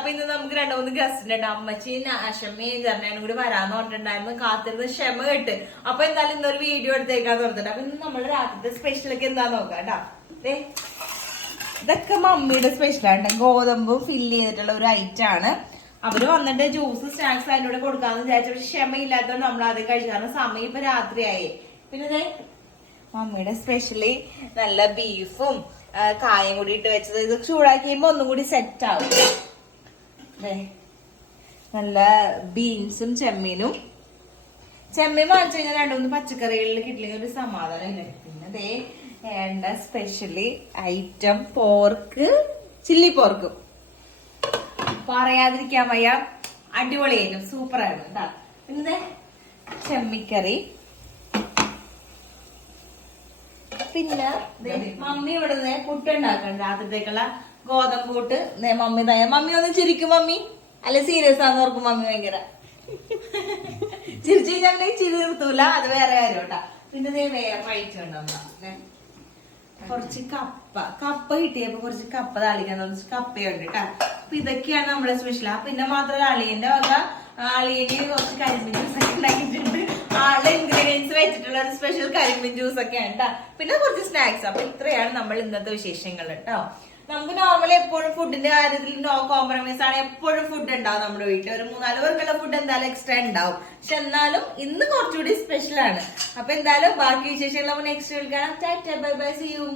അപ്പൊ ഇന്ന് നമുക്ക് 2-3 ഗസ്റ്റ് ഉണ്ട്. അമ്മച്ചിയും അഷമ്മയും ജർണയും കൂടി വരാന്ന് പറഞ്ഞിട്ടുണ്ടായിരുന്നു. കാത്തിരുന്ന് ക്ഷമ കേട്ട്. അപ്പൊ എന്തായാലും ഇന്നൊരു വീഡിയോ എടുത്തേക്കാന്ന് പറഞ്ഞിട്ടുണ്ട്. അപ്പൊ ഇന്ന് നമ്മുടെ രാത്രിത്തെ സ്പെഷ്യലൊക്കെ എന്താന്ന് നോക്കാം കേട്ടോ. ഇതൊക്കെ മമ്മിയുടെ സ്പെഷ്യലാണ്. ഗോതമ്പും ഫില്ല് ചെയ്തിട്ടുള്ള ഒരു ഐറ്റം ആണ്. അവര് വന്നിട്ട് ജ്യൂസ് സ്നാക്സ് അതിൻ്റെ കൂടെ കൊടുക്കാന്ന് വിചാരിച്ചു. പക്ഷെ ക്ഷമയില്ലാത്തതുകൊണ്ട് നമ്മൾ ആദ്യം കഴിച്ചു. കാരണം സമയം ഇപ്പൊ രാത്രിയായി. പിന്നെ മമ്മിയുടെ സ്പെഷ്യലി നല്ല ബീഫും കായം കൂടി ഇട്ട് വെച്ചത്. ഇത് ചൂടാക്കി കഴിയുമ്പോ ഒന്നും കൂടി സെറ്റ് ആവും. നല്ല ബീൻസും ചെമ്മീനും. ചെമ്മീൻ വാങ്ങിച്ചു കഴിഞ്ഞാൽ 2-3 പച്ചക്കറികളിൽ കിട്ടില്ലെങ്കിൽ ഒരു സമാധാനം ഇല്ല. പിന്നെ വേണ്ട സ്പെഷ്യലി ഐറ്റം പോർക്ക്, ചില്ലി പോർക്കും. പറയാതിരിക്കാൻ വയ്യ, അടിപൊളിയായിരുന്നു, സൂപ്പർ ആയിരുന്നു കേട്ടാ. പിന്നെ ചെമ്മിക്കറി. പിന്നെ മമ്മി ഇവിടെ പുട്ടുണ്ടാക്കണം രാത്രിത്തേക്കുള്ള ഗോതമ്പ് പുട്ട്. മമ്മി ഒന്ന് ചിരിക്കും. മമ്മി അല്ല സീരിയസ് ആന്ന് ഓർക്കും. മമ്മി ഭയങ്കര ചിരിച്ചു കഴിഞ്ഞാൽ ചിരി നിർത്തൂല, അത് വേറെ കാര്യം കേട്ടാ. പിന്നെ വേറെ കഴിച്ചുണ്ടോ കുറച്ച് കപ്പ കിട്ടിയപ്പോ കുറച്ച് കപ്പ താളിക്കാൻ തോന്നി. കപ്പയുണ്ട് കേട്ടാ. അപ്പൊ ഇതൊക്കെയാണ് നമ്മുടെ സ്പെഷ്യൽ. പിന്നെ മാത്രമല്ല അളിയന്റെ വക അളിയന് കുറച്ച് കരിമ്പിൻ ജ്യൂസ് ഒക്കെ ഉണ്ടാക്കിയിട്ടുണ്ട്. ആളുടെ ഇൻഗ്രീഡിയൻസ് വെച്ചിട്ടുള്ള ഒരു സ്പെഷ്യൽ കരിമ്പിൻ ജ്യൂസ് ഒക്കെയാണ് കേട്ടാ. പിന്നെ കുറച്ച് സ്നാക്സ്. അപ്പൊ ഇത്രയാണ് നമ്മൾ ഇന്നത്തെ വിശേഷങ്ങൾ കേട്ടോ. നമുക്ക് നോർമലി എപ്പോഴും ഫുഡിന്റെ കാര്യത്തിൽ നോ കോംപ്രമൈസ് ആണ്. എപ്പോഴും ഫുഡ് ഉണ്ടാവും നമ്മുടെ വീട്ടിൽ. ഒരു 3-4 പേർക്കുള്ള ഫുഡ് എന്തായാലും എക്സ്ട്രാ ഉണ്ടാവും. പക്ഷെ എന്നാലും ഇന്ന് കുറച്ചുകൂടി സ്പെഷ്യൽ ആണ്. അപ്പൊ എന്തായാലും ബാക്കി വിശേഷങ്ങൾ നമ്മൾ നെക്സ്റ്റ് വിളിക്കണം. Tata bye bye, see U.